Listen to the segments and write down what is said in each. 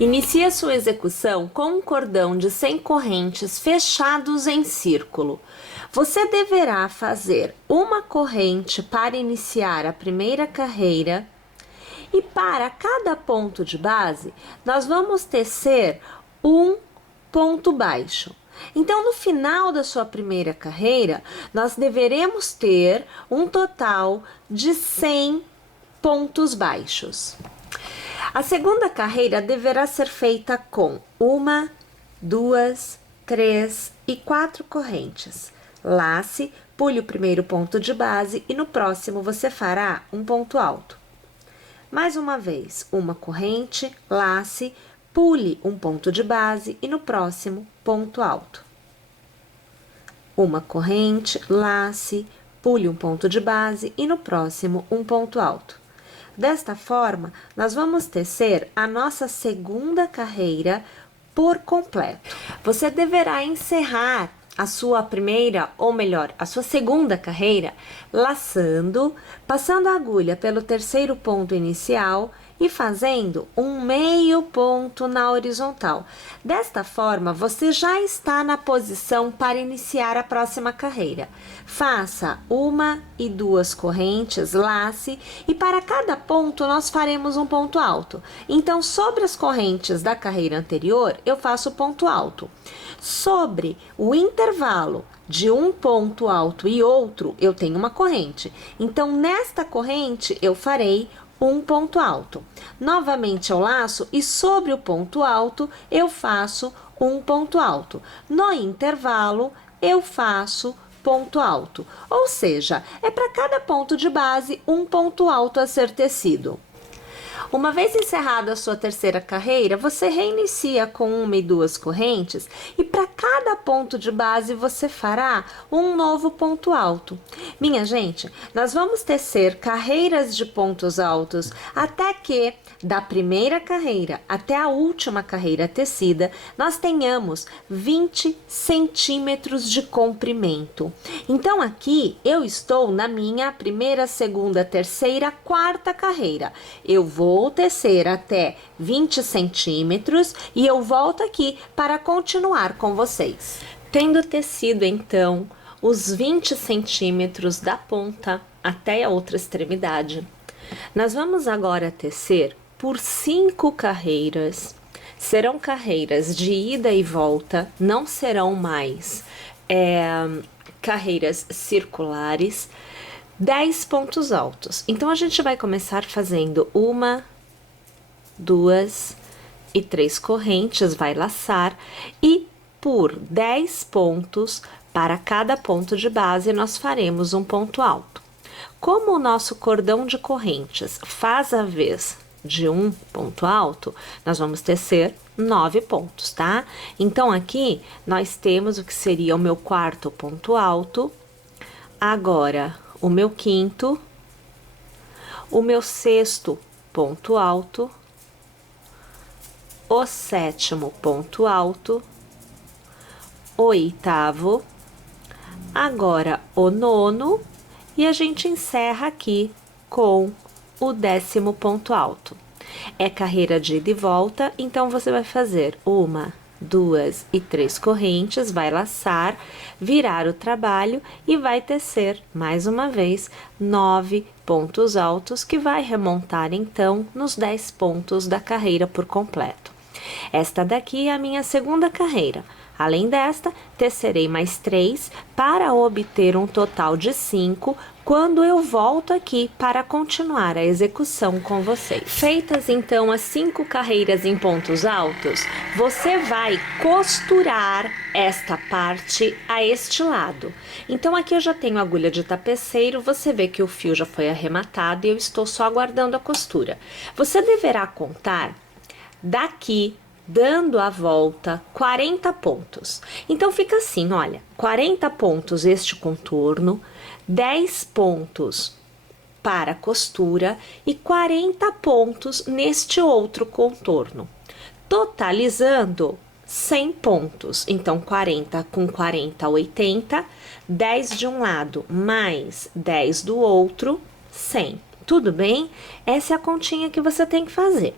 Inicie a sua execução com um cordão de 100 correntes fechados em círculo. Você deverá fazer uma corrente para iniciar a primeira carreira e para cada ponto de base, nós vamos tecer um ponto baixo. Então, no final da sua primeira carreira, nós deveremos ter um total de 100 pontos baixos. A segunda carreira deverá ser feita com 1, 2, 3 e 4 correntes. Lace, pule o primeiro ponto de base e no próximo você fará um ponto alto. Mais uma vez, uma corrente, lace, pule um ponto de base e no próximo, ponto alto. Uma corrente, lace, pule um ponto de base e no próximo, um ponto alto. Desta forma, nós vamos tecer a nossa segunda carreira por completo. Você deverá encerrar a sua primeira, ou melhor, a sua segunda carreira, laçando, passando a agulha pelo terceiro ponto inicial e fazendo um meio ponto na horizontal. Desta forma, você já está na posição para iniciar a próxima carreira. Faça 1 e 2 correntes, lace, e para cada ponto nós faremos um ponto alto. Então, sobre as correntes da carreira anterior, eu faço ponto alto. Sobre o intervalo de um ponto alto e outro, eu tenho uma corrente. Então, nesta corrente, eu farei um ponto alto. Novamente eu laço e sobre o ponto alto eu faço um ponto alto. No intervalo eu faço ponto alto. Ou seja, é para cada ponto de base um ponto alto a ser tecido. Uma vez encerrada a sua terceira carreira, você reinicia com 1 e 2 correntes e para cada ponto de base você fará um novo ponto alto. Minha gente, nós vamos tecer carreiras de pontos altos até que, da primeira carreira até a última carreira tecida, nós tenhamos 20 centímetros de comprimento. Então, aqui eu estou na minha primeira, segunda, terceira, quarta carreira. Eu vou tecer até 20 centímetros e eu volto aqui para continuar com vocês. Tendo tecido, então, os 20 centímetros da ponta até a outra extremidade, nós vamos agora tecer por 5 carreiras. Serão carreiras de ida e volta, não serão mais carreiras circulares, 10 pontos altos. Então, a gente vai começar fazendo 1, 2 e 3 correntes, vai laçar e por 10 pontos para cada ponto de base nós faremos um ponto alto. Como o nosso cordão de correntes faz a vez de um ponto alto, nós vamos tecer 9 pontos, tá? Então, aqui nós temos o que seria o meu quarto ponto alto, agora o meu quinto, o meu sexto ponto alto, o sétimo ponto alto, o oitavo, agora o nono, e a gente encerra aqui com o 10º ponto alto. É carreira de ida e volta, então você vai fazer 1, 2 e 3 correntes, vai laçar, virar o trabalho e vai tecer, mais uma vez, 9 pontos altos, que vai remontar, então, nos 10 pontos da carreira por completo. Esta daqui é a minha segunda carreira. Além desta, tecerei mais 3 para obter um total de 5 quando eu volto aqui para continuar a execução com vocês. Feitas então as 5 carreiras em pontos altos, você vai costurar esta parte a este lado. Então, aqui eu já tenho agulha de tapeceiro, você vê que o fio já foi arrematado e eu estou só aguardando a costura. Você deverá contar daqui, dando a volta, 40 pontos. Então, fica assim, olha, 40 pontos este contorno, 10 pontos para costura e 40 pontos neste outro contorno, totalizando 100 pontos. Então, 40 com 40, 80, 10 de um lado mais 10 do outro, 100. Tudo bem? Essa é a continha que você tem que fazer.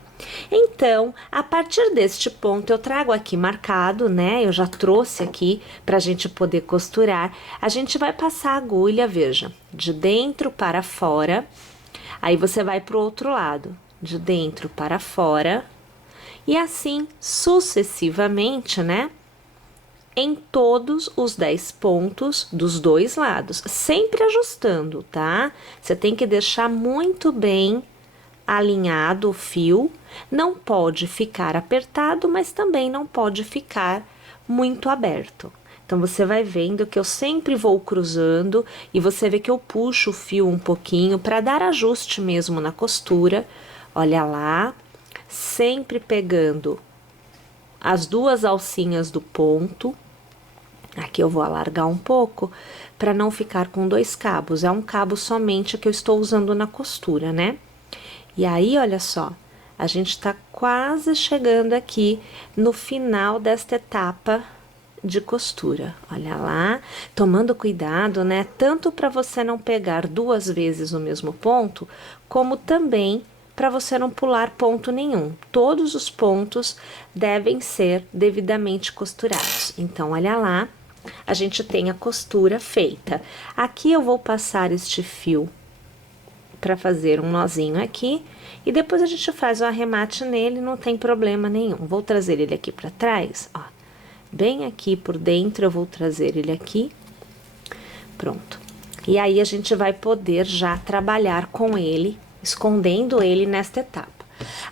Então, a partir deste ponto, eu trago aqui marcado, né? Eu já trouxe aqui pra gente poder costurar. A gente vai passar a agulha, veja, de dentro para fora. Aí você vai pro outro lado, de dentro para fora. E assim sucessivamente, né? Em todos os 10 pontos dos dois lados, sempre ajustando, tá? Você tem que deixar muito bem alinhado o fio, não pode ficar apertado, mas também não pode ficar muito aberto. Então, você vai vendo que eu sempre vou cruzando e você vê que eu puxo o fio um pouquinho para dar ajuste mesmo na costura. Olha lá, sempre pegando as duas alcinhas do ponto. Aqui eu vou alargar um pouco para não ficar com dois cabos. É um cabo somente que eu estou usando na costura, né? E aí, olha só, a gente tá quase chegando aqui no final desta etapa de costura. Olha lá, tomando cuidado, né? Tanto para você não pegar duas vezes o mesmo ponto, como também para você não pular ponto nenhum. Todos os pontos devem ser devidamente costurados. Então, olha lá, a gente tem a costura feita. Aqui eu vou passar este fio para fazer um nozinho aqui e depois a gente faz o arremate nele, não tem problema nenhum. Vou trazer ele aqui para trás, ó, bem aqui por dentro, eu vou trazer ele aqui, pronto. E aí a gente vai poder já trabalhar com ele, escondendo ele nesta etapa.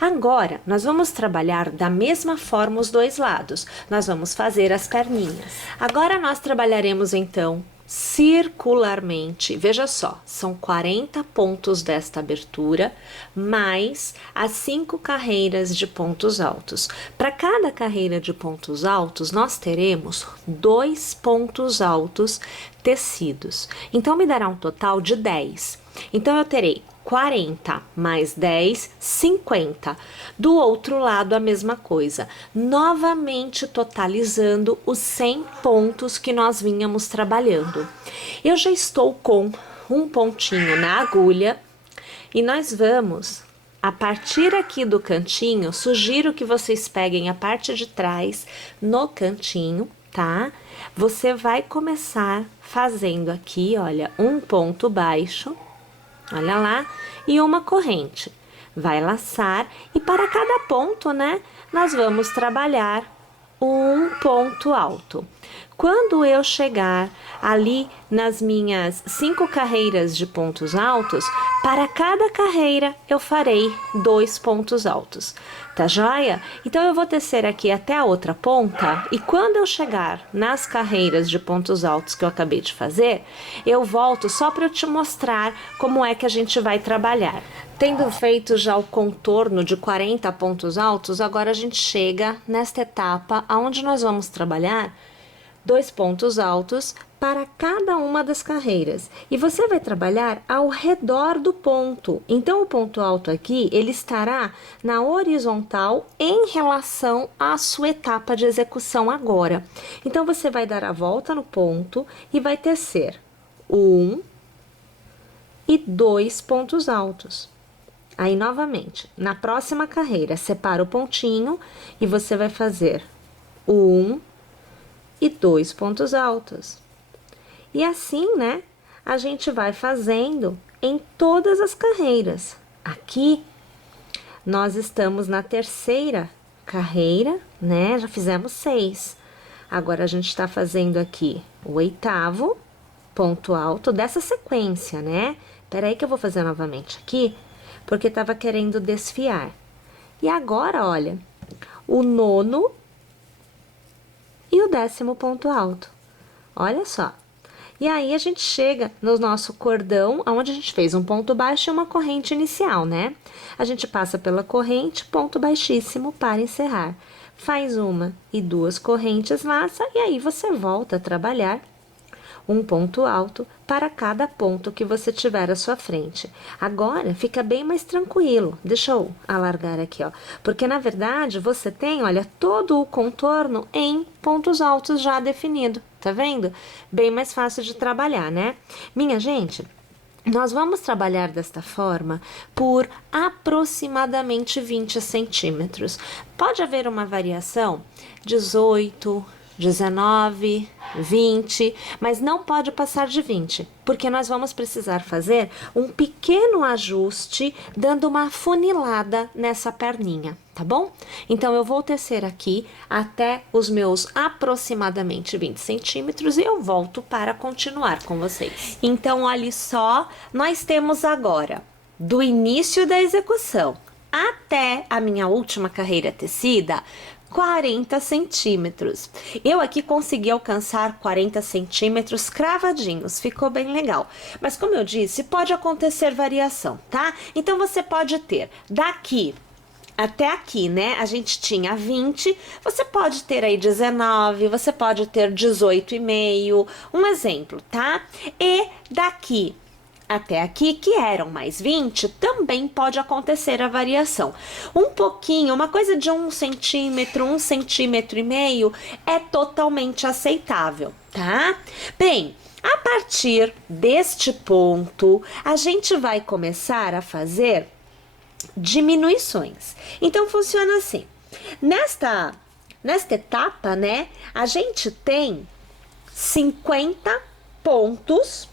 Agora, nós vamos trabalhar da mesma forma os dois lados. Nós vamos fazer as perninhas. Agora, nós trabalharemos, então, circularmente. Veja só, são 40 pontos desta abertura, mais as 5 carreiras de pontos altos. Para cada carreira de pontos altos, nós teremos 2 pontos altos tecidos. Então, me dará um total de 10. Então, eu terei 40 mais 10, 50. Do outro lado, a mesma coisa. Novamente totalizando os 100 pontos que nós vínhamos trabalhando. Eu já estou com um pontinho na agulha e nós vamos, a partir aqui do cantinho, sugiro que vocês peguem a parte de trás no cantinho, tá? Você vai começar fazendo aqui, olha, um ponto baixo. Olha lá, e uma corrente. Vai laçar e para cada ponto, né, nós vamos trabalhar um ponto alto. Quando eu chegar ali nas minhas 5 carreiras de pontos altos, para cada carreira eu farei 2 pontos altos. Tá joia? Então, eu vou tecer aqui até a outra ponta e quando eu chegar nas carreiras de pontos altos que eu acabei de fazer, eu volto só para eu te mostrar como é que a gente vai trabalhar. Tendo feito já o contorno de 40 pontos altos, agora a gente chega nesta etapa onde nós vamos trabalhar 2 pontos altos para cada uma das carreiras. E você vai trabalhar ao redor do ponto. Então, o ponto alto aqui, ele estará na horizontal em relação à sua etapa de execução agora. Então, você vai dar a volta no ponto e vai tecer 1 e 2 pontos altos. Aí, novamente, na próxima carreira, separa o pontinho e você vai fazer 1 e 2 pontos altos. E assim, né, a gente vai fazendo em todas as carreiras. Aqui, nós estamos na terceira carreira, né, já fizemos 6. Agora, a gente está fazendo aqui o 8º ponto alto dessa sequência, né? Peraí que eu vou fazer novamente aqui, porque estava querendo desfiar. E agora, olha, o 9º e o 10º ponto alto. Olha só. E aí, a gente chega no nosso cordão, onde a gente fez um ponto baixo e uma corrente inicial, né? A gente passa pela corrente, ponto baixíssimo para encerrar. Faz 1 e 2 correntes, laça, e aí você volta a trabalhar um ponto alto para cada ponto que você tiver à sua frente. Agora, fica bem mais tranquilo. Deixa eu alargar aqui, ó. Porque, na verdade, você tem, olha, todo o contorno em pontos altos já definido. Tá vendo? Bem mais fácil de trabalhar, né? Minha gente, Nós vamos trabalhar desta forma por aproximadamente 20 centímetros. Pode haver uma variação, 18, 19, 20, mas não pode passar de 20, porque nós vamos precisar fazer um pequeno ajuste, dando uma afunilada nessa perninha, tá bom? Então, eu vou tecer aqui até os meus aproximadamente 20 centímetros e eu volto para continuar com vocês. Então, olha só, nós temos agora, do início da execução até a minha última carreira tecida, 40 centímetros. Eu aqui consegui alcançar 40 centímetros cravadinhos, ficou bem legal. Mas como eu disse, pode acontecer variação, tá? Então, você pode ter daqui até aqui, né? A gente tinha 20, você pode ter aí 19, você pode ter 18,5, um exemplo, tá? E daqui até aqui, que eram mais 20, também pode acontecer a variação. Um pouquinho, uma coisa de 1 centímetro, 1,5 centímetros é totalmente aceitável, tá? Bem, a partir deste ponto, a gente vai começar a fazer diminuições. Então, funciona assim. Nesta etapa, né, a gente tem 50 pontos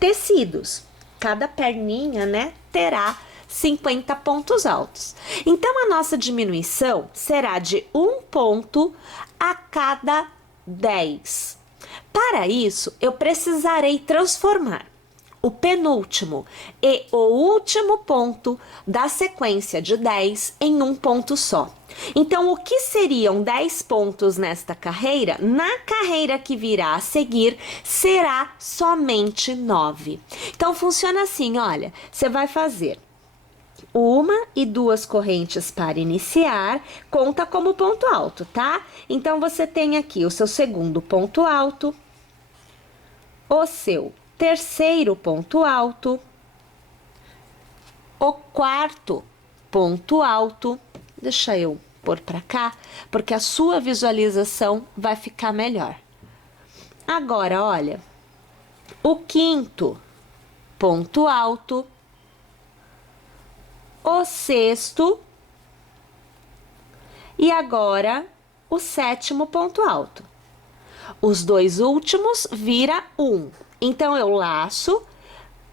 tecidos. Cada perninha, né, terá 50 pontos altos. Então, a nossa diminuição será de 1 ponto a cada 10. Para isso, eu precisarei transformar o penúltimo e o último ponto da sequência de 10 em um ponto só. Então, o que seriam 10 pontos nesta carreira, na carreira que virá a seguir, será somente 9. Então, funciona assim, olha, você vai fazer 1 e 2 correntes para iniciar, conta como ponto alto, tá? Então, você tem aqui o seu segundo ponto alto, o seu terceiro ponto alto, o quarto ponto alto, deixa eu pôr para cá, porque a sua visualização vai ficar melhor. Agora, olha, o quinto ponto alto, o sexto e agora o sétimo ponto alto. Os dois últimos vira 1. Então, eu laço,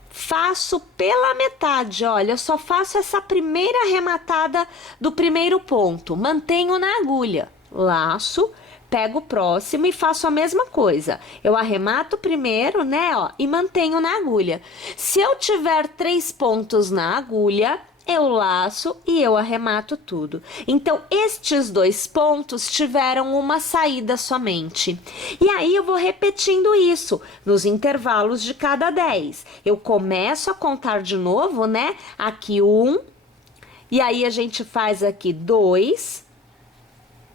faço pela metade, olha, eu só faço essa primeira arrematada do primeiro ponto, mantenho na agulha, laço, pego o próximo e faço a mesma coisa. Eu arremato primeiro, né, ó, e mantenho na agulha. Se eu tiver 3 pontos na agulha, eu laço e eu arremato tudo. Então, estes 2 pontos tiveram uma saída somente. E aí, eu vou repetindo isso nos intervalos de cada 10. Eu começo a contar de novo, né? Aqui 1, e aí a gente faz aqui 2,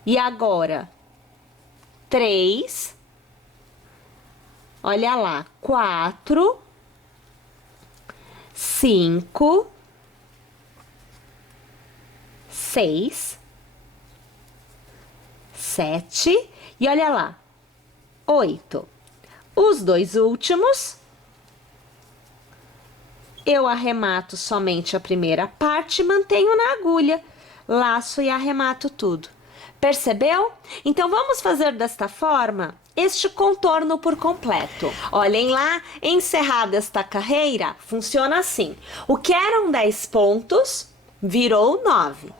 e agora 3, olha lá, 4, 5, 6, 7 e olha lá, 8. Os 2 últimos, eu arremato somente a primeira parte e mantenho na agulha, laço e arremato tudo. Percebeu? Então, vamos fazer desta forma este contorno por completo. Olhem lá, encerrada esta carreira, funciona assim. O que eram 10 pontos, virou 9.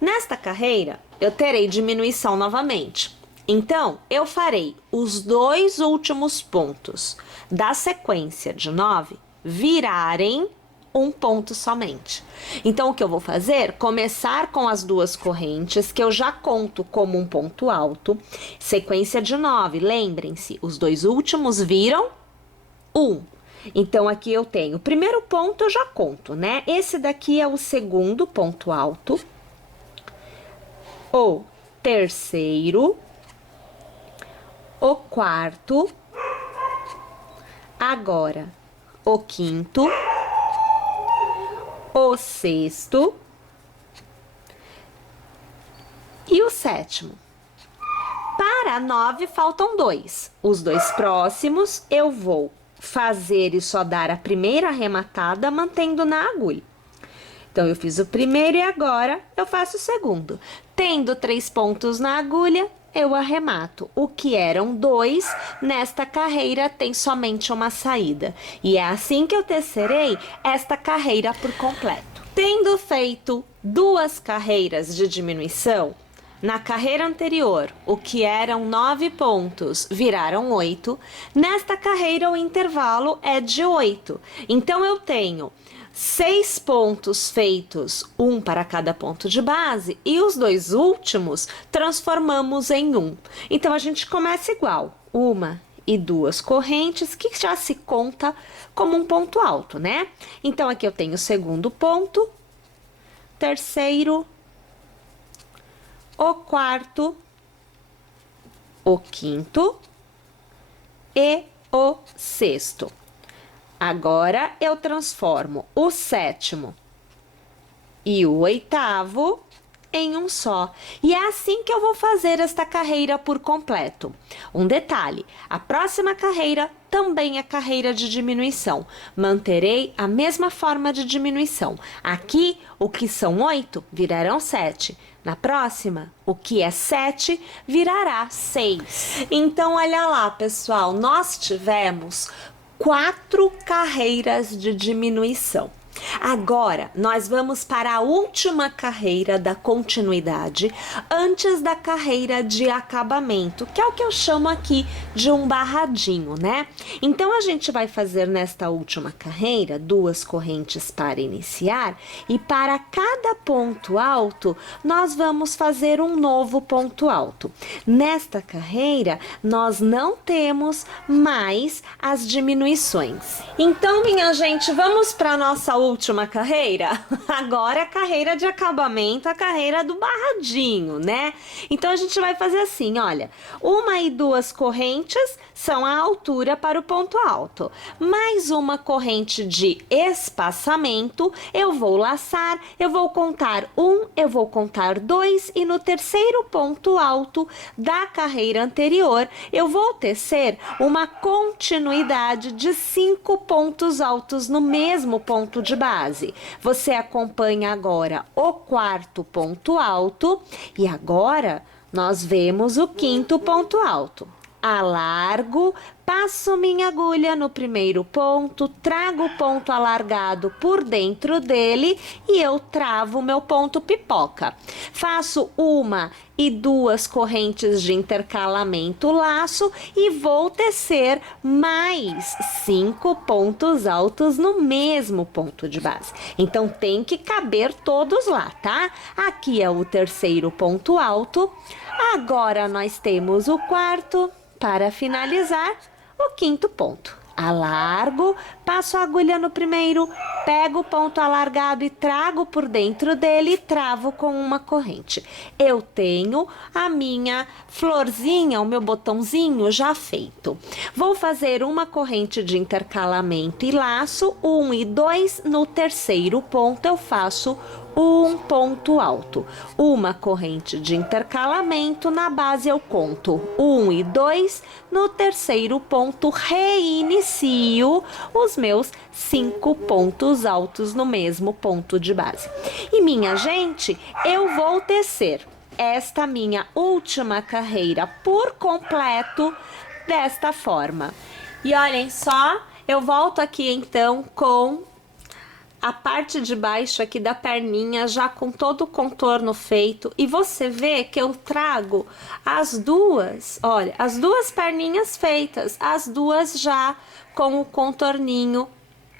Nesta carreira, eu terei diminuição novamente. Então, eu farei os 2 últimos pontos da sequência de 9 virarem um ponto somente. Então, o que eu vou fazer? Começar com as 2 correntes, que eu já conto como um ponto alto. Sequência de 9, lembrem-se, os 2 últimos viram 1. Então, aqui eu tenho o primeiro ponto, eu já conto, né? Esse daqui é o segundo ponto alto. O terceiro, o quarto, agora o quinto, o sexto e o sétimo. Para 9 faltam 2. Os 2 próximos eu vou fazer e só dar a primeira arrematada mantendo na agulha. Então, eu fiz o primeiro e agora eu faço o segundo. Tendo 3 pontos na agulha, eu arremato. O que eram 2, nesta carreira tem somente uma saída. E é assim que eu tecerei esta carreira por completo. Tendo feito 2 carreiras de diminuição, na carreira anterior, o que eram 9 pontos viraram 8. Nesta carreira, o intervalo é de 8. Então, eu tenho 6 pontos feitos, um para cada ponto de base, e os 2 últimos transformamos em 1. Então, a gente começa igual, 1 e 2 correntes, que já se conta como um ponto alto, né? Então, aqui eu tenho o segundo ponto, terceiro, o quarto, o quinto e o sexto. Agora, eu transformo o sétimo e o oitavo em um só. E é assim que eu vou fazer esta carreira por completo. Um detalhe, a próxima carreira também é carreira de diminuição. Manterei a mesma forma de diminuição. Aqui, o que são 8 virarão 7. Na próxima, o que é 7 virará 6. Então, olha lá, pessoal, nós tivemos 4 carreiras de diminuição. Agora, nós vamos para a última carreira da continuidade, antes da carreira de acabamento, que é o que eu chamo aqui de um barradinho, né? Então, a gente vai fazer nesta última carreira 2 correntes para iniciar, e para cada ponto alto, nós vamos fazer um novo ponto alto. Nesta carreira, nós não temos mais as diminuições. Então, minha gente, vamos para a nossa última carreira? Agora a carreira de acabamento, a carreira do barradinho, né? Então, a gente vai fazer assim, olha, 1 e 2 correntes são a altura para o ponto alto. Mais uma corrente de espaçamento, eu vou laçar, eu vou contar 1, eu vou contar 2 e no terceiro ponto alto da carreira anterior, eu vou tecer uma continuidade de 5 pontos altos no mesmo ponto de base. Você acompanha agora o quarto ponto alto e agora nós vemos o quinto ponto alto. Alargo, passo minha agulha no primeiro ponto, trago o ponto alargado por dentro dele e eu travo meu ponto pipoca. Faço 1 e 2 correntes de intercalamento laço e vou tecer mais 5 pontos altos no mesmo ponto de base. Então, tem que caber todos lá, tá? Aqui é o terceiro ponto alto. Agora, nós temos o quarto. Para finalizar, o quinto ponto. Alargo, passo a agulha no primeiro, pego o ponto alargado e trago por dentro dele e travo com uma corrente. Eu tenho a minha florzinha, o meu botãozinho já feito. Vou fazer uma corrente de intercalamento e laço, 1 e 2, no terceiro ponto eu faço um ponto alto. Uma corrente de intercalamento, na base eu conto 1 e 2, no terceiro ponto reinicio os meus 5 pontos altos no mesmo ponto de base. E minha gente, eu vou tecer esta minha última carreira por completo desta forma. E olhem só, eu volto aqui então com a parte de baixo aqui da perninha já com todo o contorno feito e você vê que eu trago as duas, olha, as duas perninhas feitas, as duas já com o contorninho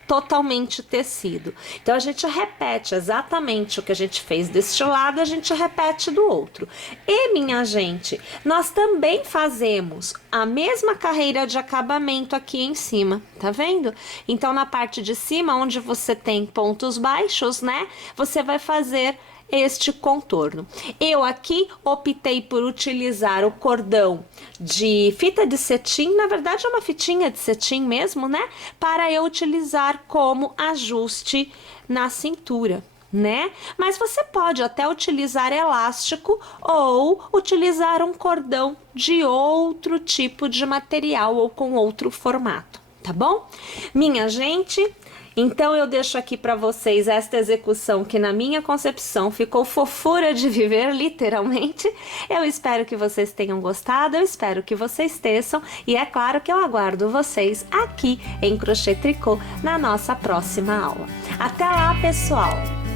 totalmente tecido. Então, a gente repete exatamente o que a gente fez deste lado, a gente repete do outro. E, minha gente, nós também fazemos a mesma carreira de acabamento aqui em cima, tá vendo? Então, na parte de cima, onde você tem pontos baixos, né? Você vai fazer este contorno. Eu aqui optei por utilizar o cordão de fita de cetim, na verdade é uma fitinha de cetim mesmo, né? Para eu utilizar como ajuste na cintura, né? Mas você pode até utilizar elástico ou utilizar um cordão de outro tipo de material ou com outro formato. tá bom? Minha gente, então eu deixo aqui para vocês esta execução que na minha concepção ficou fofura de viver, literalmente. Eu espero que vocês tenham gostado, eu espero que vocês teçam e é claro que eu aguardo vocês aqui em Crochê Tricô na nossa próxima aula. Até lá, pessoal!